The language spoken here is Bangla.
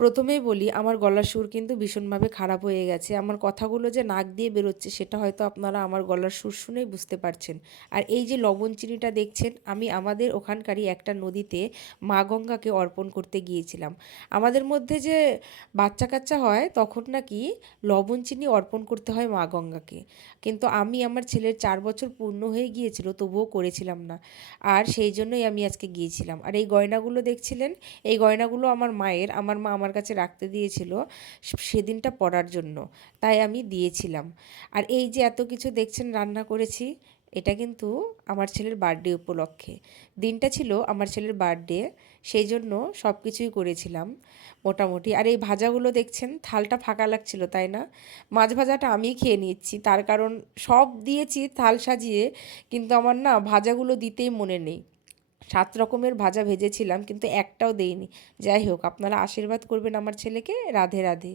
প্রথমেই বলি আমার গলার সুর কিন্তু ভীষণভাবে খারাপ হয়ে গেছে। আমার কথাগুলো যে নাক দিয়ে বেরোচ্ছে সেটা হয়তো আপনারা আমার গলার সুর শুনেই বুঝতে পারছেন। আর এই যে লবণ চিনিটা দেখছেন, আমি আমাদের ওখানকারই একটা নদীতে মা গঙ্গাকে অর্পণ করতে গিয়েছিলাম। আমাদের মধ্যে যে বাচ্চা-কাচ্চা হয় তখন নাকি লবণ চিনি অর্পণ করতে হয় মা গঙ্গাকে। কিন্তু আমি আমার ছেলের ৪ বছর পূর্ণ হয়ে গিয়েছিল তবুও করেছিলাম না। আর সেই জন্যই আমি আজকে গিয়েছিলাম। আর এই গয়নাগুলো দেখছিলেন, এই গয়নাগুলো আমার মায়ের, আমার মা আমার কাছে রাখতে দিয়েছিল সেদিনটা পরার জন্য, তাই আমি দিয়েছিলাম। আর এই যে এত কিছু দেখছেন রান্না করেছি, এটা কিন্তু আমার ছেলের বার্থডে উপলক্ষে। দিনটা ছিল আমার ছেলের বার্থডে, সেই জন্য সব কিছুই করেছিলাম মোটামুটি। আর এই ভাজাগুলো দেখছেন, থালটা ফাঁকা লাগছিল তাই না? মাছ ভাজাটা আমিই খেয়ে নিচ্ছি, তার কারণ সব দিয়েছি থাল সাজিয়ে, কিন্তু আমার না ভাজাগুলো দিতেই মনে নেই। ৭ রকমের ভাজা ভেজেছিলাম কিন্তু একটাও দেইনি। যাই হোক, আপনারা আশীর্বাদ করবেন আমার ছেলেকে। রাধে রাধে।